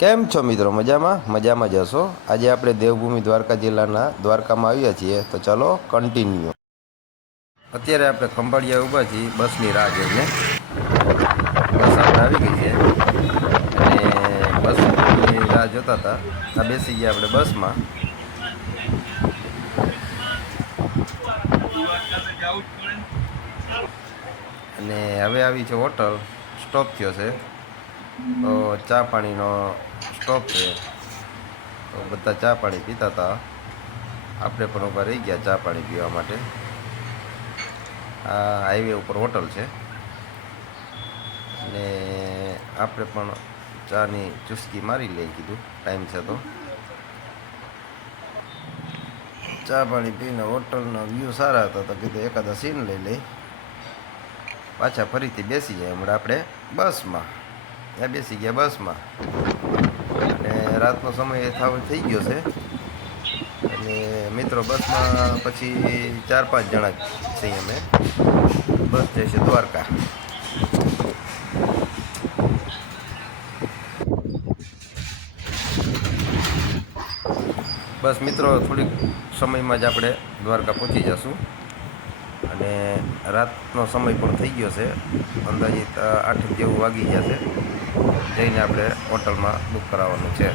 કેમ છો મિત્રો? મજામાં જ હશો. આજે આપણે દેવભૂમિ દ્વારકા જિલ્લાના દ્વારકામાં આવ્યા છીએ, તો ચલો કન્ટિન્યુ. અત્યારે આપણે ખંભાળિયા ઊભા છીએ બસની રાહ જોઈને. બસ આપણે આવી ગઈ છે અને બસની રાહ જોતા હતા. આ બેસી ગયા આપણે બસમાં અને હવે આવી છે હોટલ. સ્ટોપ થયો છે, તો ચા પાણીનો સ્ટોપ છે. તો બધા ચા પાણી પીતા હતા. આપણે પણ ઊભા રહી ગયા ચા પાણી પીવા માટે. આ હાઈવે ઉપર હોટલ છે અને આપણે પણ ચાની ચુસ્કી મારી લઈ કીધું, ટાઈમ છે તો. ચા પાણી પીને હોટલનો વ્યૂ સારા હતા તો કીધું એકાદા સીન લઈ લઈ. પાછા ફરીથી બેસી જાય હમણાં આપણે બસમાં. ત્યાં બેસી ગયા બસમાં અને રાતનો સમય થઈ ગયો છે. અને મિત્રો બસમાં પછી 4-5 જણા છીએ અમે. બસ જશે દ્વારકા. બસ મિત્રો થોડીક સમયમાં જ આપણે દ્વારકા પહોંચી જશું અને રાતનો સમય પણ થઈ ગયો છે. અંદાજિત 8 જેવું વાગી ગયા છે. જઈને આપણે હોટલમાં બુક કરાવવાનું છે.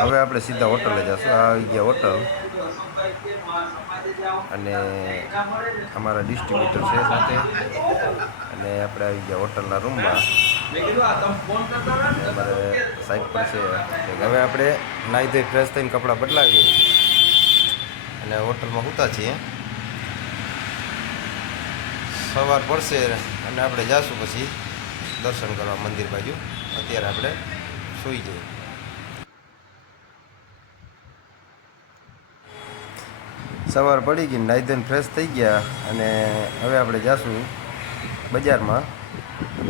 હવે આપણે સીધા હોટલે જશું. આ આવી ગયા હોટલ અને અમારા ડિસ્ટ્રીબ્યુટર છે સાથે. અને આપણે આવી ગયા હોટલના રૂમમાં. અમારે સાઈડ પર છે. હવે આપણે નાહી ધોઈ ફ્રેશ થઈને કપડાં બદલાવી અને હોટલમાં સૂતા છીએ. સવાર પડશે અને આપણે જાશું પછી દર્શન કરવા મંદિર બાજુ. અત્યારે આપણે સૂઈ જઈએ. સવાર પડી ગઈ, નાહી ધોઈને ફ્રેશ થઈ ગયા અને હવે આપણે જાશું બજારમાં.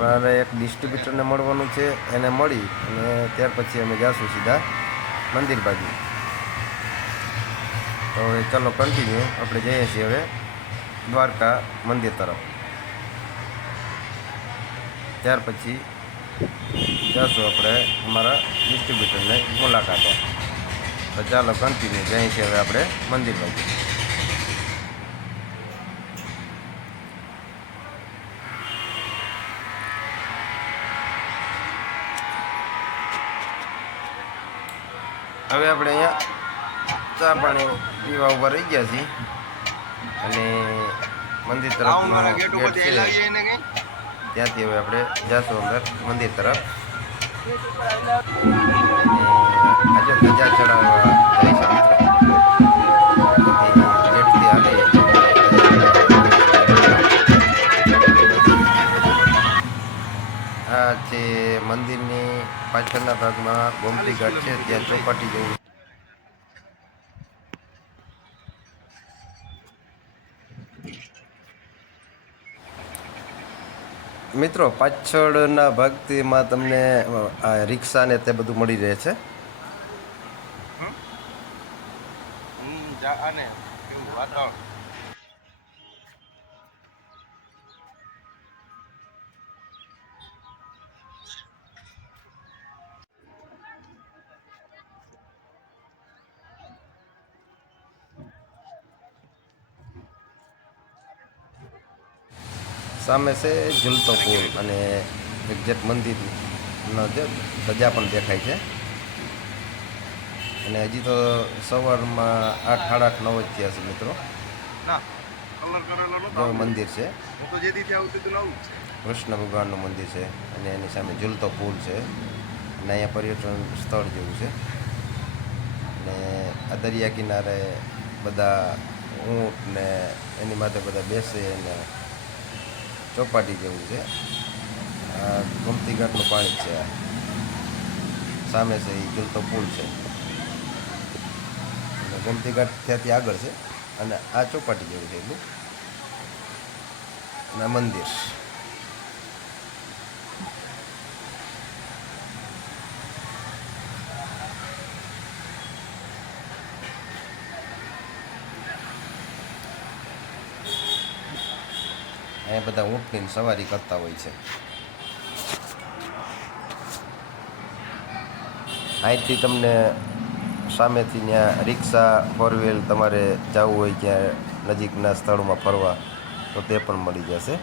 મારે એક ડિસ્ટ્રીબ્યુટરને મળવાનું છે, એને મળી અને ત્યાર પછી અમે જાશું સીધા મંદિર બાજુ. તો હવે ચાલો કન્ટિન્યુ. આપણે જઈએ છીએ હવે દ્વારકા મંદિર તરફ. ત્યાર પછી જશું આપણે અમારા ડિસ્ટ્રીબ્યુટરને મુલાકાતે. તો ચાલો કન્ટિન્યુ. જઈએ છીએ હવે આપણે મંદિર બાજુ. હવે આપણે અહીંયા ચા પાણી પીવા ઊભા રહી ગયા છીએ અને મંદિર તરફનો ગેટ છે, ત્યાંથી હવે આપણે જાશું અંદર મંદિર તરફ. આજે ધજા ચડાવવા જાય છે મિત્રો. ગેટથી આવી આ છે મંદિરની પાછળના ભાગમાં ગોમતી ઘાટ છે, ત્યાં ચોપાટી જેવું. મિત્રો પાછળના ભાગમાં તમને રિક્ષા ને તે બધું મળી રહે છે. સામે છે ઝૂલતો પુલ અને એક્ઝેક્ટ મંદિરનો જે ધજા પણ દેખાય છે. અને હજી તો સવારમાં 8-8:30 જ થયા છે મિત્રો. જો મંદિર છે, કૃષ્ણ ભગવાનનું મંદિર છે અને એની સામે ઝૂલતો પુલ છે અને અહીંયા પર્યટન સ્થળ જેવું છે. અને આ દરિયા કિનારે બધા ઊંટ ને એની માથે બધા બેસે ને ચોપાટી જેવું છે. આ ગોમતી ઘાટનું પાણી છે. સામે છે એ ઝૂલતો પુલ છે અને ગોમતી ઘાટ ત્યાંથી આગળ છે અને આ ચોપાટી જેવું છે એટલું. અને મંદિર અહીંયા બધા ઊંટની સવારી કરતા હોય છે. અહીંથી તમને સામેથી ત્યાં રિક્ષા, ફોર વ્હીલ તમારે જવું હોય ત્યાં નજીકના સ્થળોમાં ફરવા તો તે પણ મળી જશે.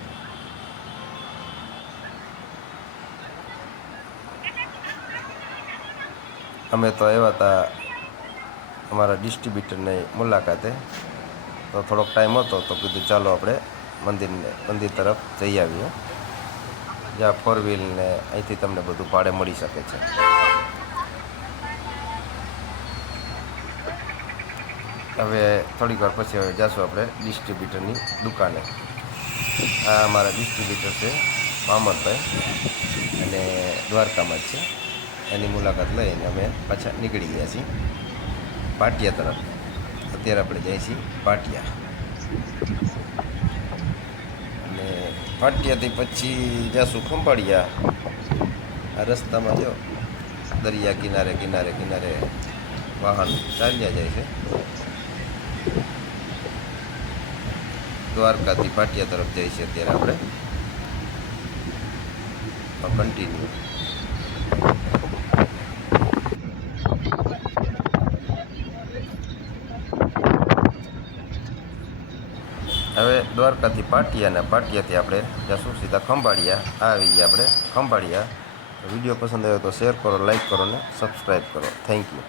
અમે તો આવ્યા હતા અમારા ડિસ્ટ્રીબ્યુટરની મુલાકાતે, તો થોડોક ટાઈમ હતો તો કીધું ચાલો આપણે મંદિર તરફ જઈ આવીએ, જ્યાં ફોર વ્હીલને અહીંથી તમને બધું ભાડે મળી શકે છે. હવે થોડીક વાર પછી હવે જઈશું આપણે ડિસ્ટ્રીબ્યુટરની દુકાને. આ અમારા ડિસ્ટ્રીબ્યુટર છે મામદભાઈ, અને દ્વારકામાં જ છે. એની મુલાકાત લઈને અમે પાછા નીકળી ગયા છીએ પાટિયા તરફ. અત્યારે આપણે જઈએ છીએ પાટિયા, અને પાટિયાથી પછી જઈશું ખંભાળિયા. આ રસ્તામાં જો દરિયા કિનારે કિનારે કિનારે વાહન ચાલ્યા જાય છે. દ્વારકાથી પાટિયા તરફ જઈએ છીએ અત્યારે આપણે કન્ટિન્યુ. હવે દ્વારકાથી પાટિયા, અને પાટિયાથી આપણે જઈશું સીધા ખંભાળિયા. આવી ગયા આપણે ખંભાળિયા. વિડીયો પસંદ આવ્યો તો શેર કરો, લાઈક કરો ને સબસ્ક્રાઈબ કરો. Thank you.